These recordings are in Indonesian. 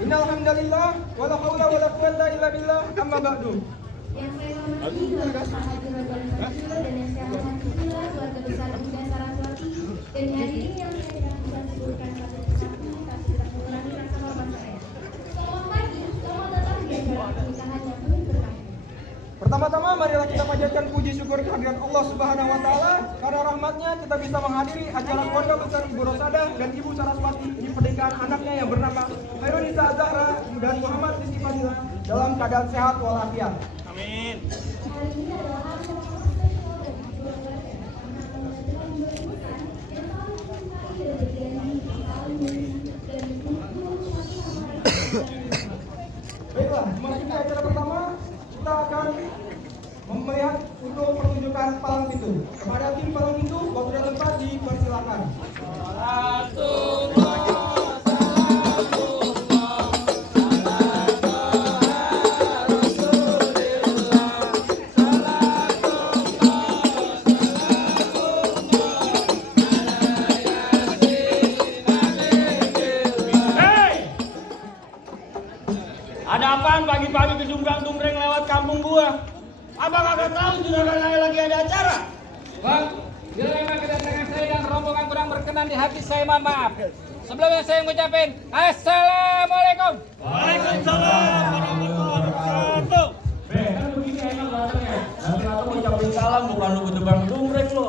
Innalhamdalillah wala haula wala quwwata illa billah amma ba'du. Yang saya hormati Bapak Haji Radwan Fadil dan yang saya hormati pula keluarga besar Bunda Saraswati dan hadirin yang saya tidak bisa sebutkan satu persatu tak tidak mengurangi rasa hormat saya. Selamat pagi, selamat datang di acara pernikahan yang penuh berkah. Pertama-tama marilah kita panjatkan puji syukur kehadiran Allah Subhanahu wa taala karena rahmatnya kita bisa menghadiri acara keluarga besar Ibu Rosadah dan Ibu Saraswati di pernikahan anaknya yang bernama Khairunisa Zahra dan Muhammad Rizky Fadila dalam keadaan sehat walafiat. Amin. Hari ini adalah hari yang sangat spesial bagi keluarga saya karena adalah mempersatukan yang selalu sekali dan berjanji selalu dan untuk Baiklah, memasuki acara pertama kita akan melihat untuk pertunjukan palang pintu. Kepada tim palang pintu, waktu dan tempat dipersilakan. Ada apaan pagi-pagi gedung-gedung lewat kampung gua? Abang kagak tahu juragan lagi ada acara? Bang, bila memang kedatangan saya dan rombongan kurang berkenan di hati saya, mohon maaf. Sebelumnya saya mengucapkan Assalamualaikum. Waalaikumsalam warahmatullahi wabarakatuh. Kan begini enak rasanya. Nanti aku ngucapin salam bukan lu gedebang dumreng lo.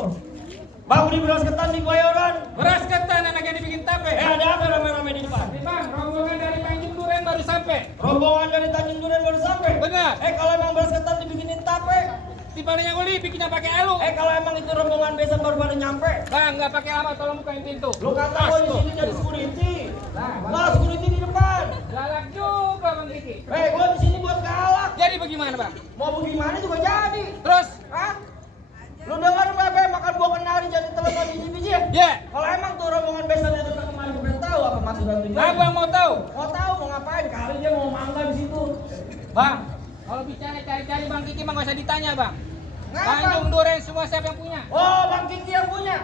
Bang, beli beras ketan di Bayoran. Beras ketan anaknya dibikin tape. Ada apa rame-rame di depan? Bang, rombongan dari Tanjung Duren baru sampai. Rombongan dari Tanjung Duren baru sampai. Benar. Kalau emang beras ketan dibikinin tape. Tipanya uli bikinnya pakai alu. Kalau emang itu rombongan besan baru pada nyampe. Bang, nggak pakai lama, tolong bukain pintu. Lu kata gua di sini jadi security. Nah, security di depan. Galak juga Bang Diki. Gua di sini buat galak. Jadi bagaimana Bang? Mau bagaimana juga jadi. Terus? Hah? Lu dengar Bebe makan buah kenari jadi telepon biji-biji ya? Ya. Kalau emang tuh rombongan besan yang datang kemarin gue tahu apa maksud dan tujuan. Abang mau tahu? Mau tahu mau ngapain? Kali dia mau mangga di situ. Bang, kalau bicara cari-cari Bang Kiki mah nggak usah ditanya Bang. Ngapa? Tanjung Duren semua siapa yang punya? Oh, Bang Kiki yang punya.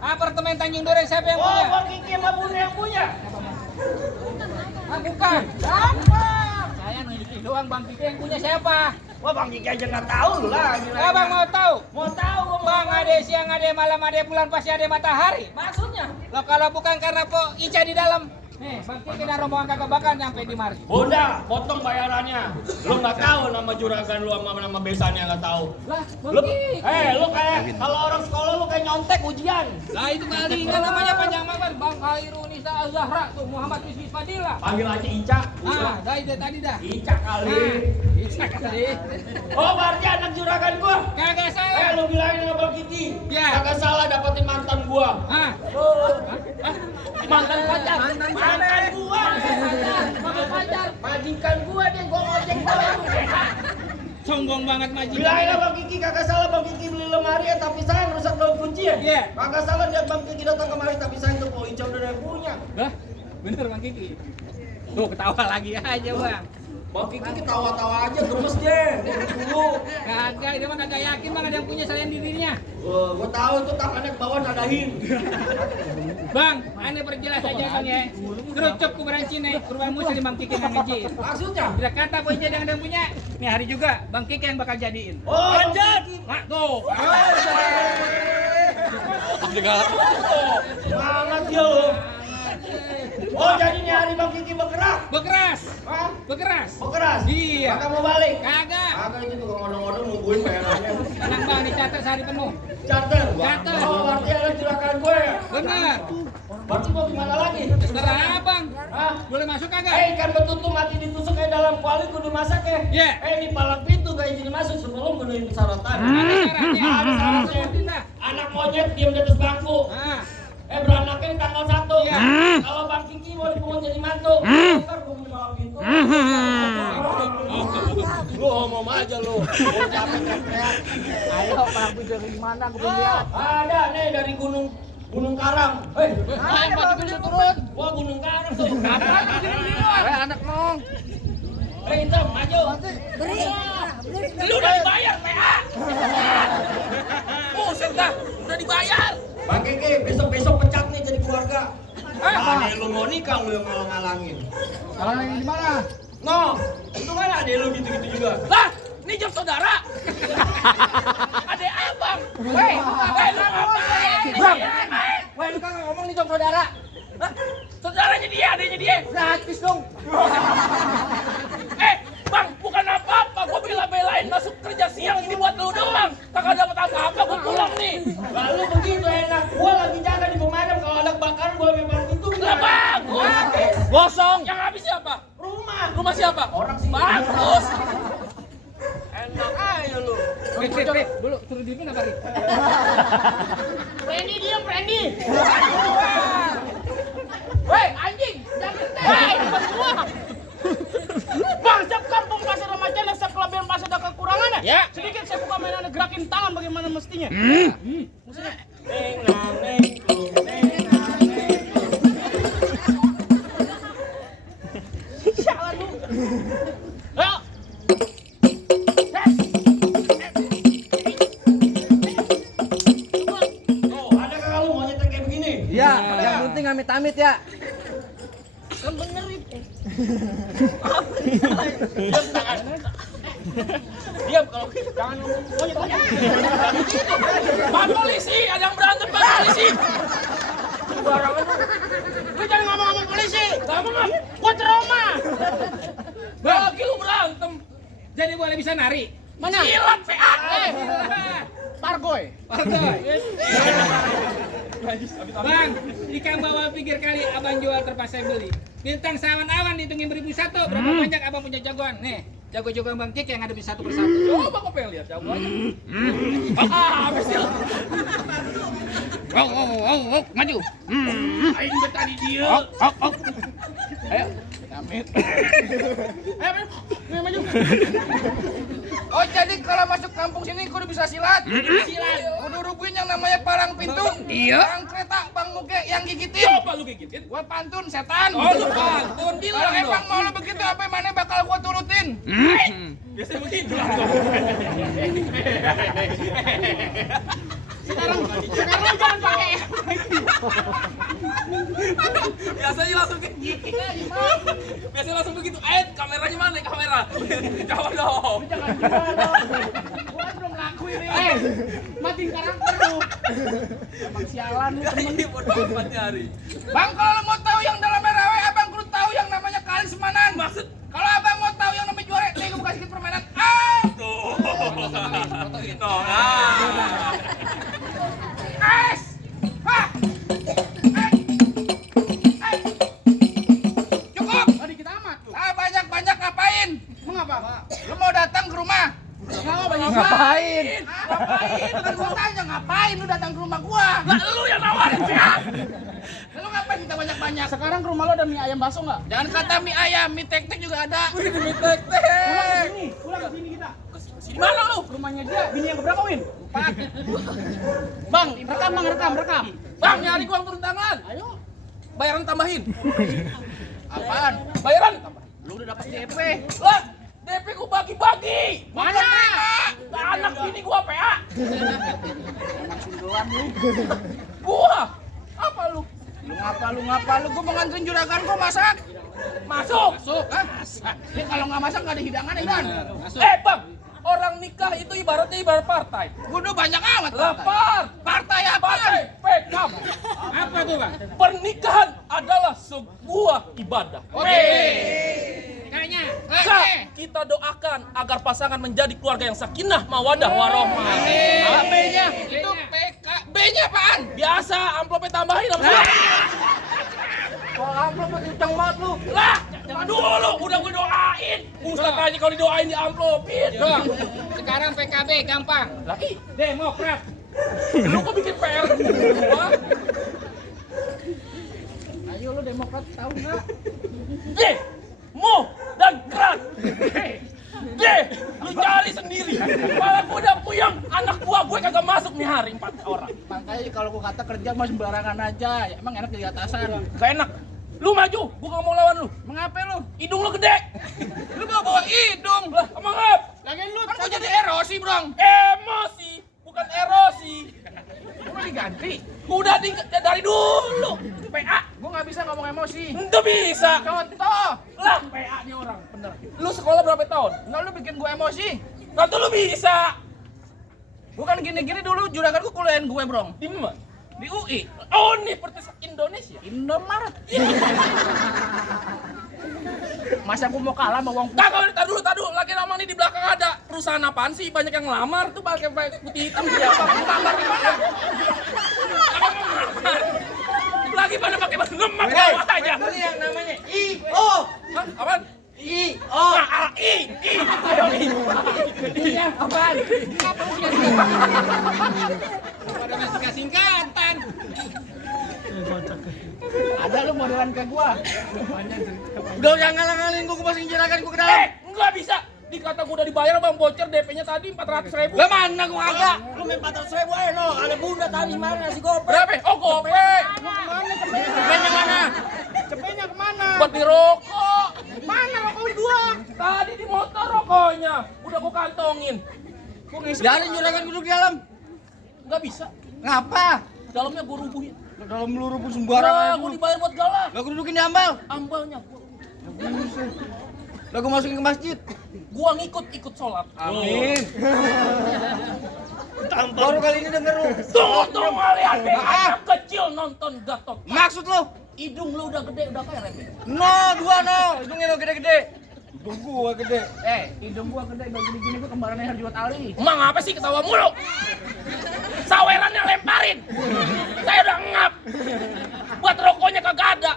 Apartemen Tanjung Duren siapa yang Oh, punya? Bang Kiki sama Bunda yang punya. Ah, bukan. Apa? Saya nunjukin doang Bang Kiki yang punya siapa? Wah, Bang Kiki aja nggak tahu lu lagi. Abang mau tahu? Mau tahu gua mau Bang, tahu. ada siang, ada malam, ada bulan, pasti ada matahari. Maksudnya? Loh kalau bukan karena Po Ica di dalam, Nih, Bang Kiki dan rombongan kagak bakal nyampe di mari. Bunda, potong bayarannya. Lu nggak tahu nama juragan lu sama nama besannya nggak tahu. Lah, Bang Lu, Kiki. lu kayak kalau orang sekolah lu kayak nyontek ujian. Lah itu kali kan namanya panjang banget. Bang Khairunisa Az-Zahra tuh Muhammad Rizky Fadila. Panggil aja Ica. Ah, dah itu tadi dah. Ica kali. Bisa kali. Oh, berarti anak juragan gua. Kagak salah. Lu bilangin sama Bang Kiki. Ya. Kagak salah dapetin mantan gua. Ah, Mantan pacar. Mantan gua. mantan pacar. Majikan gua deh, gua ngojek gua. Sombong banget majikan. Bilangin sama Bang Kiki, kagak salah Bang Kiki beli lemari ya, tapi sayang rusak daun kunci ya. Iya. Kagak salah lihat Bang Kiki datang kemari, tapi sayang tuh oh Ica udah ada yang punya. Lah, bener Bang Kiki. Tuh ketawa lagi aja, Bang. Bang Kiki ketawa-tawa aja, gemes deh. Dulu. Kagak, dia mah kagak yakin Bang ada yang punya selain dirinya. Gua tahu tuh tangannya ke bawah nadahin. Bang, aneh perjelas aja Bang ya. Kerucup kuburan Cine, kurban musuh di Bang Kiki yang ngejin. Maksudnya? Tidak kata boy jadi yang ada yang punya. Nih hari juga Bang Kiki yang bakal jadiin. Oh, lanjut. Mak tuh. Semangat ya lo. Oh, jadi nih hari Bang Kiki bergerak. Bekeras. Hah? Bekeras. Berkeras? Iya. Kagak mau balik? Kagak. Kagak itu tukang odong-odong nungguin bayarannya. Tenang Bang, dicatat sehari penuh. Charter? Charter. Oh, berarti ada juragan gue ya? Benar. Berarti mau gimana lagi? Terserah Bang. Hah? Boleh masuk kagak? Ikan betutu mati ditusuk kayak dalam kuali kudu masak ya? Iya. Ini palang pintu gak izin masuk sebelum memenuhi persyaratan. Ada syaratnya. Ada syaratnya. Kita. Anak monyet diam di atas bangku. Nah. Beranaknya di tanggal 1. Iya. Kalau Bang Kiki mau dipungut jadi mantu. Ntar gue punya palang pintu. Lu ngomong aja lu. Gua capek teriak. Ayo, palang pintu dari mana? Gue belum lihat. Ada nih dari Gunung Karang. Hei, Ayo, paling pintu turun. wah Gunung Karang tuh. Anak nong. Hei, hitam, maju. Lu udah dibayar, PA. Buset dah, udah dibayar. Bang Kiki, besok-besok pecat nih jadi keluarga. Ada lu mau nikah, lu yang ngalang-ngalangin. Kalau yang di mana? No, itu kan ada lu gitu-gitu juga. Lah, ini jam saudara. Adek abang. Weh, Bang, weh lu kan ngomong nih dong saudara. saudaranya dia, adeknya dia. Gratis dong. Bang, bukan apa-apa. Gua bela-belain masuk kerja siang ini buat lu doang. Kagak dapat apa-apa, gua pulang nih. Lalu begitu enak. Gua lagi jaga di pemadam. Kalau ada kebakaran, gua memang itu. Nggak bagus. Gosong. Yang habis siapa? Rumah. Rumah siapa? Orang sih. Bagus. Enak aja lu. Rik, dulu turun di mana, Rik? Randy diam, Randy. Weh, anjing. Jangan teh. Gua. Bang, setiap kampung pasti ada majalah, setiap kelebihan pasti ada kekurangan ya? Ya. Sedikit saya buka mainan gerakin tangan bagaimana mestinya. Sialan lu. Ayo. Oh, ada kakak lu mau nyetek kayak begini? Ya, yang penting amit-amit ya. Kan bener itu. Diam kalau jangan ngomong monyet aja. Pak polisi, ada yang berantem Pak polisi. Sembarangan lu. Lu jangan ngomong polisi. Ngomong apa? Gua trauma. Lagi lu berantem. Jadi boleh bisa nari. Mana? Silat PA. Pargoy. Bang, ikan bawal pinggir kali abang jual terpaksa beli. Bintang sawan-awan dihitungin beribu satu. Berapa banyak abang punya jagoan? Nih, jago-jagoan Bang Kiki yang ada di satu persatu. Coba kau pengen lihat jagoannya. Habis ya. Maju. Aing betadi dia. Ayo. Ayo maju. Oh, jadi kalau masuk kampung sini kudu bisa silat. Silat. Kudu rubuhin yang namanya palang pintu. Iya. Yang kereta Bang Muke yang gigitin. Coba lu gigitin. Gua pantun setan. Oh, lu pantun Kalau bilang emang dong. mau lu begitu apa mana bakal gua turutin. Biasanya begitu lah. Sekarang lu jangan pakai. Biasanya langsung gitu. Biasanya langsung begitu. Kameranya mana kamera? Jawab dong. Jangan jual dong. Gua kan belum lakuin ini. Matiin karakter lu. Emang sialan lu temen. Ini bodoh amat nyari. Bang, kalau lu mau tahu yang dalam RW apa paling semanan. Maksud Kalau abang mau tahu yang namanya juara, nih gue kasih permainan. tuh. Es. Hah. Cukup. Dikit amat tuh. Banyak ngapain? Mengapa? Lu mau datang ke rumah? Ngapain? Ngapain? Kan gua tanya ngapain lu datang ke rumah gua? Lah lu yang nawarin ya. Lu ngapain minta banyak-banyak? Sekarang ke rumah lo ada mie ayam bakso nggak? Jangan kata mie ayam, mie tek-tek juga ada. Wih, demi tek-tek. Pulang ke sini kita. Di mana lu? Rumahnya dia, bini yang keberapa, Win? 4. Bang, rekam. Bang, nyari gua turun tangan. Ayo. Bayaran tambahin. Apaan? Bayaran. Lu udah dapat DP. Lah, DP gua bagi-bagi. Mana? Anak bini gua PA. Gua. Apa lu? Lu ngapa? Lu gua mau nganterin juragan gua masak. Masuk. Masuk, ah. Ini kalau nggak masak nggak ada hidangan ya, Dan. Bang, orang nikah itu ibaratnya partai. Gua udah banyak amat. Lapar. Partai apa? Partai pekam. Apa tuh, Bang? Pernikahan adalah sebuah ibadah. Kayaknya. Kita doakan agar pasangan menjadi keluarga yang sakinah, mawadah, warohmah. B-nya itu PK. B-nya apaan? Biasa, amplopnya tambahin apa? Kalau amplop kencang banget lu. Lah, jangan dulu, udah gue doain. Ustaz aja kalau didoain di amplopin. Bang, sekarang PKB gampang. Lagi, Demokrat. lu kok bikin PR gua? Ayo lo Demokrat tahu nggak? Mo dan Krat. Lu cari sendiri. Malah gua udah puyeng, anak buah gue kagak masuk nih hari 4 orang. Makanya kalau gua kata kerja mah sembarangan aja. Ya, emang enak jadi atasan. Gak enak. Lu maju, gua gak mau lawan lu. Mengapa lu? Hidung lu gede. Lu bawa hidung. Lah, emang ngap? Lagian lu Kan gua jadi erosi, Bro. Emosi, bukan erosi. Lu diganti. Udah dari dulu. PA, Gua nggak bisa ngomong emosi. enggak bisa. Contoh. Lah, PA nih orang, bener. Lu sekolah berapa tahun? Nggak lu bikin gua emosi. Tentu lu bisa. Bukan gini-gini dulu juragan gua kuliahin gue, Bro. Di mana? Di UI. Universitas Indonesia. Indomaret. Masa gua mau kalah sama wong Kagak, tar dulu. Lagi nama nih di belakang ada perusahaan apaan sih? Banyak yang ngelamar tuh pakai putih hitam siapa? Ngelamar di mana? Abang mau ngelamar. Lagi pada pakai baju lemak bawah aja. Ini yang namanya I-O. Hah? Apaan? I-O. I. Ayo I. Iya, apaan? pada masih singkatan. Ada lu modelan kayak gua. Udah jangan ngalang-ngalin gua masih juragan gua ke dalam. Enggak bisa. Dikata gua udah dibayar bang voucher DP-nya tadi 400.000. Lah mana gua kagak? Lu main 400.000 aja no. Ada bunda tadi mana nasi gope. Berapa? Oh gope. Cepetnya mana? Cepetnya kemana? Buat di rokok. Mana rokok dua? Tadi di motor rokoknya. Udah gua kantongin. Biarin juragan duduk di dalam. Enggak bisa. Ngapa? Dalamnya gua rubuhin. Dalam lu rubuh Lah, sembarangan. gua dibayar buat galak. Lah gua dudukin di ambal. Ambalnya gua. Lah gua masukin ke masjid. Gua ngikut sholat. Amin. Baru kali ini denger lu. Tunggu kalian anak kecil nonton Gatot. Maksud lu? Hidung lu udah gede, udah kayak Remi. No, dua no. Hidungnya lo gede-gede. Hidung gua gede. Hidung gua gede. Udah gini-gini gua kembarannya Herjot Ali. Emang apa sih ketawa mulu? Sawerannya lemparin. Saya udah ngap. Buat rokoknya kagak ada.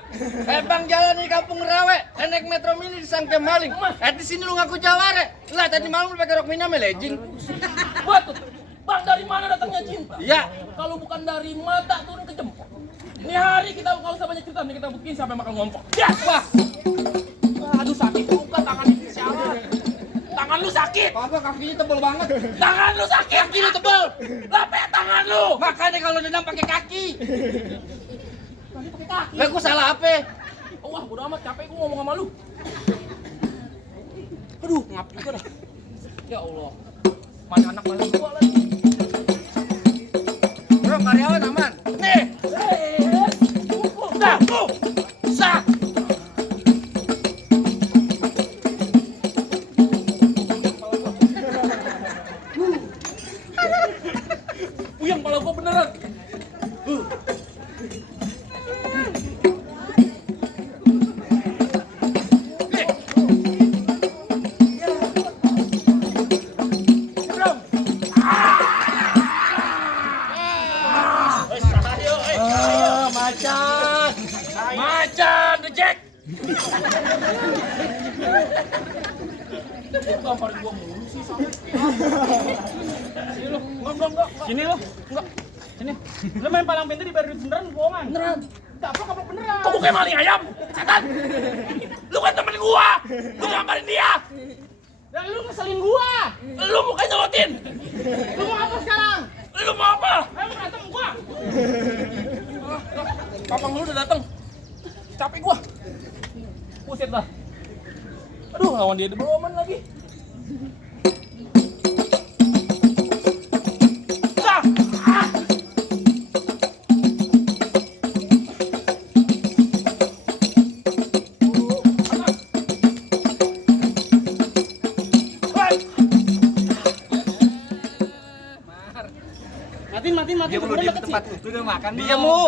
Bang jalan di kampung Rawe, naik metro mini disangka maling. Di sini lu ngaku jaware. Lah tadi malam lu pakai rok mini sama legging. Buat tuh. Bang, dari mana datangnya cinta? Iya. Kalau bukan dari mata turun ke jempol. Ini hari kita nggak usah banyak cerita nih, kita buktiin siapa yang makan ngompok. Ya, wah. Aduh sakit juga tangan ini siapa? Tangan lu sakit. Apa kakinya tebel banget? Tangan lu sakit. Kaki lu tebel. Apa ya tangan lu? Makanya kalau nendang pakai kaki. Tadi pakai kaki. Lah gua salah apa? Wah, udah amat capek gua ngomong sama lu. Aduh, ngap juga dah. Ya Allah. Mana anak mana gua lagi. Bro, karyawan aman. Nih. Dah, tuh. Sah. Puyeng kepala gua beneran. Macan, reject. Gamparin gua mulu sih sama. Sini lu. Enggak. Sini lu. Enggak. Sini. Lu main palang pintu di baru beneran bohongan. Beneran. Kaplok beneran. Kok kayak maling ayam? Setan. Lu kan temen gua. Lu gamparin dia. Dan lu ngeselin gua. Lu mukanya nyolotin. Lu mau apa sekarang? Lu mau apa? Ayo berantem gua. Papang lu udah datang. Capek gua. Buset dah. Aduh, lawan dia di bawah lagi. Mati. Diam lu di tempat lu. Lu udah makan belum? Diam lu.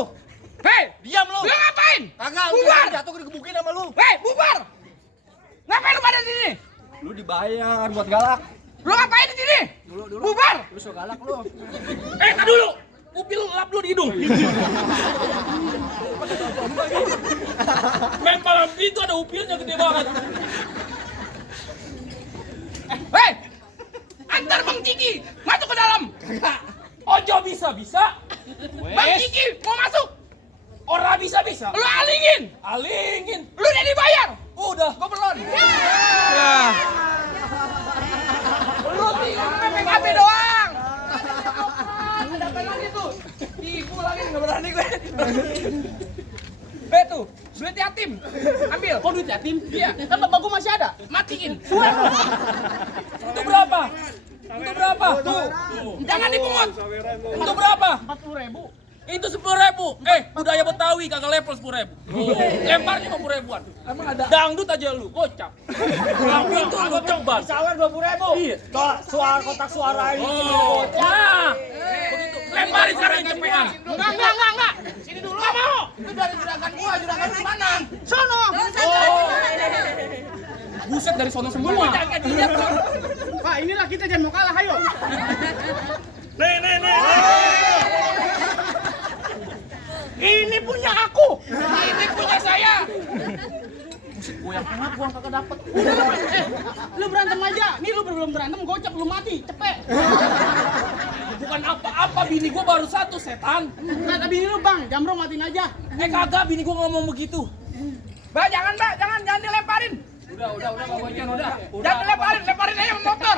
Hei, Diam lu. lu ngapain? Kagak, Bubar. jatuh gue digebukin sama lu. Hei, bubar. Ngapain lu pada sini? Lu dibayar buat galak. Lu ngapain di sini? Dulu. Bubar. Lu so galak lu. Tar dulu. Upil lap lu di hidung. Main palang pintu ada upilnya gede banget. Hei, antar Bang Ciki masuk ke dalam. Ojo bisa. Bang Ciki mau masuk. Ora bisa. Lu alingin. Lu Udah dibayar. udah, gua belum. Lu tinggal PPKB doang. Ada apa lagi tuh? Ibu lagi nggak berani gue. Tuh, duit yatim. Ambil. Kok duit yatim? Iya. Kan bapak gua masih ada. Matiin. Itu berapa? Tuh. Jangan dipungut. Itu berapa? 40.000. Itu 10.000. Budaya Betawi kagak level 10.000. Lemparnya 50.000-an. Emang ada dangdut aja lu, gocap. Palang pintu lu ceban. Sawer 20.000. Iya. Suara kotak suara ini. Oh, nah. Begitu. Lemparin sekarang cepetan. Enggak. Sini dulu. Enggak mau. Itu dari juragan gua, juragan lu mana? Sono. Oh. Buset dari sono semua. Pak, inilah kita jangan mau kalah, ayo. Nih. Ini punya aku. Ini punya saya. Gua yang kena, gua kagak dapet. Lu berantem aja. Nih lu belum berantem, gocap lu mati, cepet. Bukan apa-apa, bini gua baru satu, setan. Kata bini lu, Bang, Jamro matiin aja. Kagak, bini gua ngomong begitu. Mbak, jangan dilemparin. Udah, Bang Bojan, udah. Jangan lemparin aja sama motor.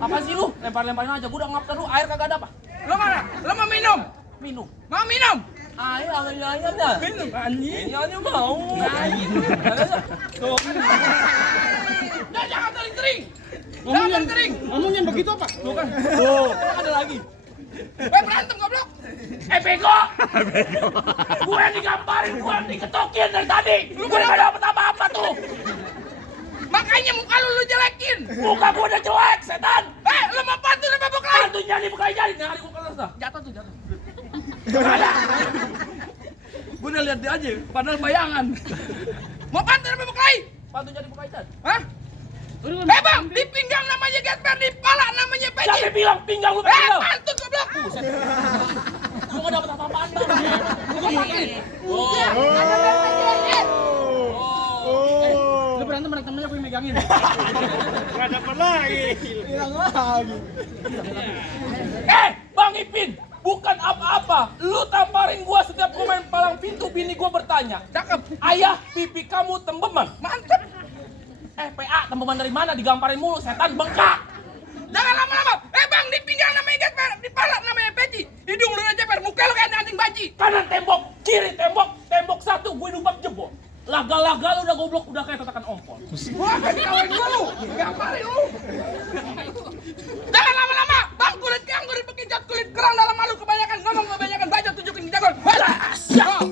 Apa sih lu? Lemparin aja, gua udah ngapter lu, air kagak ada apa? Lu mana? Lu mau minum? Minum. Mau minum? Air angan-angan dah. Minum anjing. Nyanyi mau. Tuh. Jangan kering. Jangan kering. Ngomongin begitu apa? Bukan. Tuh, ada lagi. Berantem goblok. Bego. Gue yang digambarin, gue yang diketokin dari tadi. Gue gak dapet apa-apa tuh. Makanya muka lu jelekin. Muka gue udah jelek, setan. Lu mau pantun apa bok lain? Pantun jadi bukan jadi. Nyari gue kelas dah. Jatuh. Gue udah lihat dia aja, padahal bayangan. Mau pantun apa bok lain? Pantun jadi bukan jadi. Hah? Bang, di pinggang namanya Gasper, di pala namanya Peci. Siapa bilang pinggang lu pinggang? Pantun goblok. Gue gak dapet apa-apaan bang. Gue pakai. Lu berantem aja gue megangin. Enggak dapat lagi. Bang Ipin, bukan apa-apa. Lu tamparin gua setiap komen palang pintu, bini gua bertanya. Cakep. Ayah, pipi kamu tembeman. Mantep. PA, tembeman dari mana? Digamparin mulu, setan bengkak. Jangan lama-lama. Bang, di pinggang namanya Gasper, di pala namanya Peci. Hidung lu aja per, muka lu kayak anjing banci. Kanan tembok, kiri tembok satu, gue dubak jebol. Laga-laga lu udah goblok, udah kayak tatakan ompol. Wah, kayak ditawarin gua lu. Gamparin lu. Jangan lama-lama. Bang, kulit kanggur dipekijat kulit kerang dalam malu kebanyakan ngomong kebanyakan baca tunjukin jagoan. Siap.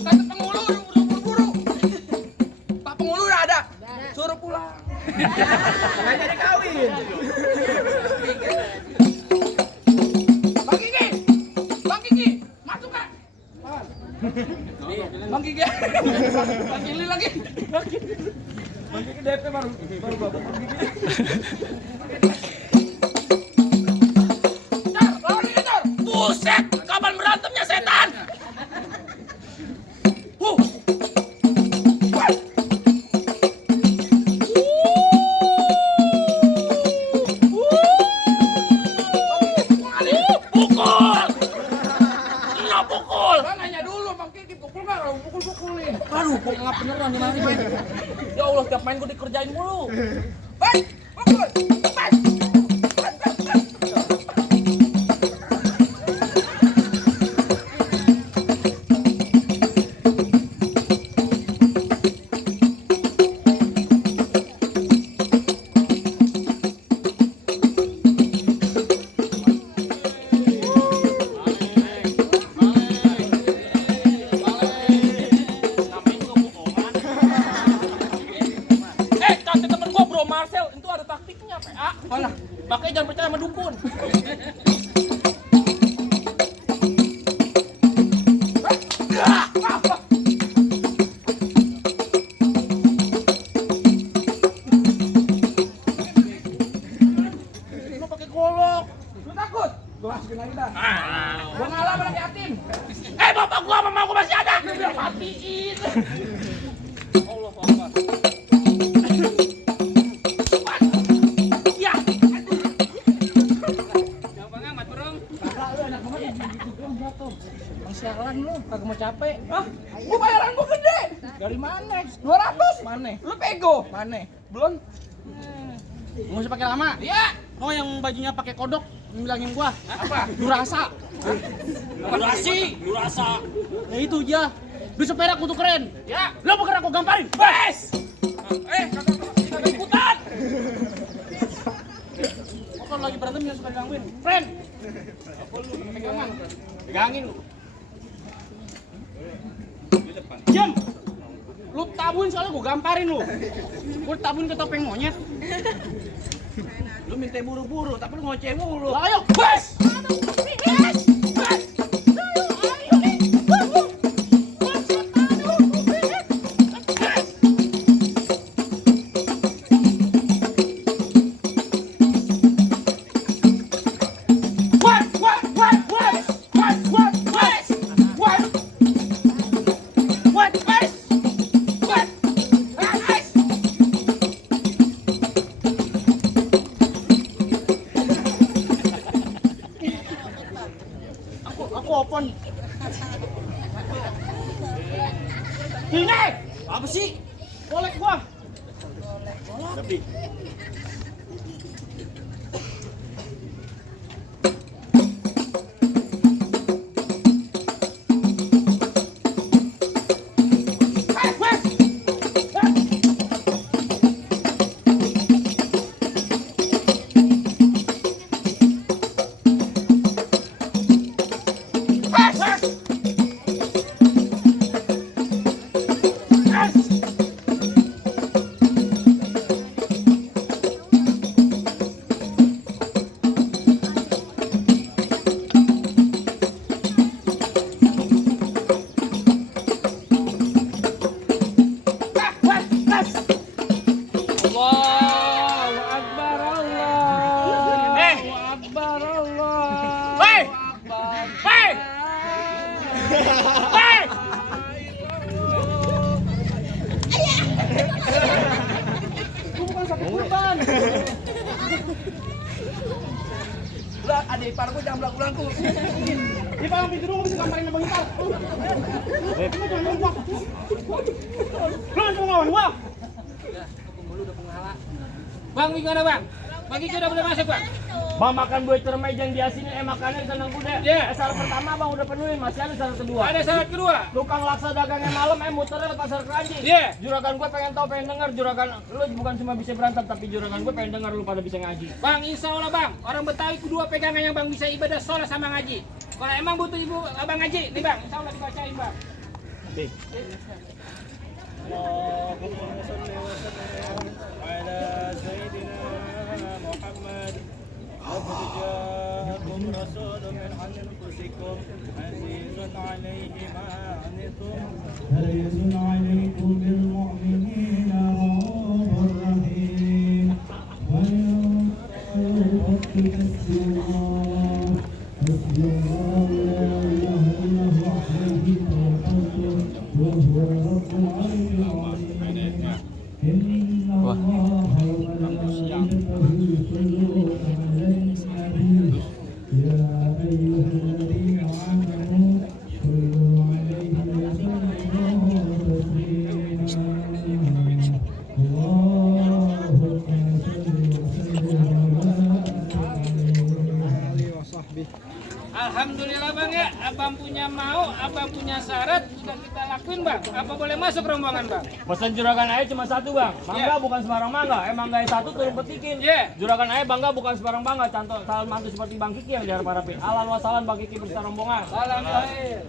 Kata penghulu buru-buru. Pak penghulu udah ada. Suruh pulang. Nggak jadi kawin. Bang Kiki, masuk Kak. Bang Kiki. Bang Kiki lagi. Bang Kiki DP baru bapak Bang Kiki. Buset, kapan berantemnya setan? Bang nanya dulu, Bang Kiki pukul nggak? Kalau pukul-pukulin. Aduh, kok ngap beneran nih mari. Ya Allah, tiap main gue dikerjain mulu. Hei, pukul. Lepas. Kata temen gue Bro Marcel, itu ada taktiknya PA. Mana? Makanya jangan percaya sama dukun. Lu pakai golok. Lu takut? Gua masukin lagi dah. Gua ngalah sama lagi yatim. Bapak gua sama mama gua masih ada. Udah matiin. Allah Akbar. Ya. Gampang amat, Bro. Bang sialan lu, kagak mau capek. Hah? Gua bayaran gua gede. Dari mana? 200. Mana? Lu pego. Mana? Belum? Nggak usah pakai lama. Iya. Oh, yang bajunya pakai kodok, bilangin gua. Apa? Durasa. Durasa. Ya itu dia. Besok perak untuk keren. Ya. Lo mau keren aku gamparin. Bes. Kita ikutan. Oh, kalau lagi berantem jangan suka gangguin. Friend. Pegangan. Pegangin lu. Diam. Lu tabuin soalnya gua gamparin lu. Gua tabuin ke topeng monyet. Lu minta buru-buru, tapi lu ngoceh mulu. Lah, ayo, bes. Aku open. Ini apa sih? Kolek gua. Kolek. Lah, adik ipar gua jangan belang-belangku. Di palang pintu dulu bisa gamparin Bang Ipar. Kamu jangan ngomong. Lu kan ngelawan gua. Bang, gimana Bang? Bang Kiki udah boleh masuk Bang? Bang makan buah cermai yang di sini makannya senang kuda. Iya. Syarat pertama Bang udah penuhin, masih ada syarat kedua. Ada syarat kedua. Tukang laksa dagangnya malam muternya pasar keranji. Iya. Juragan gue pengen tahu, pengen denger. Juragan lu bukan cuma bisa berantem, tapi juragan gue pengen denger lu pada bisa ngaji. Bang, insya Allah Bang, orang Betawi kedua pegangan yang Bang bisa ibadah sholat sama ngaji. Kalau emang butuh ibu abang ngaji, nih Bang, insya Allah dibacain Bang. حريص عليكم بالمؤمنين رؤوف رحيم ويوفق السرور حسبي الله لا اله الا هو عليه توكلت Alhamdulillah bang ya, abang punya mau, abang punya syarat sudah kita lakuin bang. Apa boleh masuk rombongan bang? Pesan juragan aja cuma satu bang. Mangga Iya. bukan sembarang mangga. Mangga satu turun petikin. Iya. Juragan aja bangga bukan sembarang bangga. Contoh calon mantu seperti Bang Kiki yang diharap-harapin. Alan wasalan Bang Kiki beserta rombongan. Salam lahir.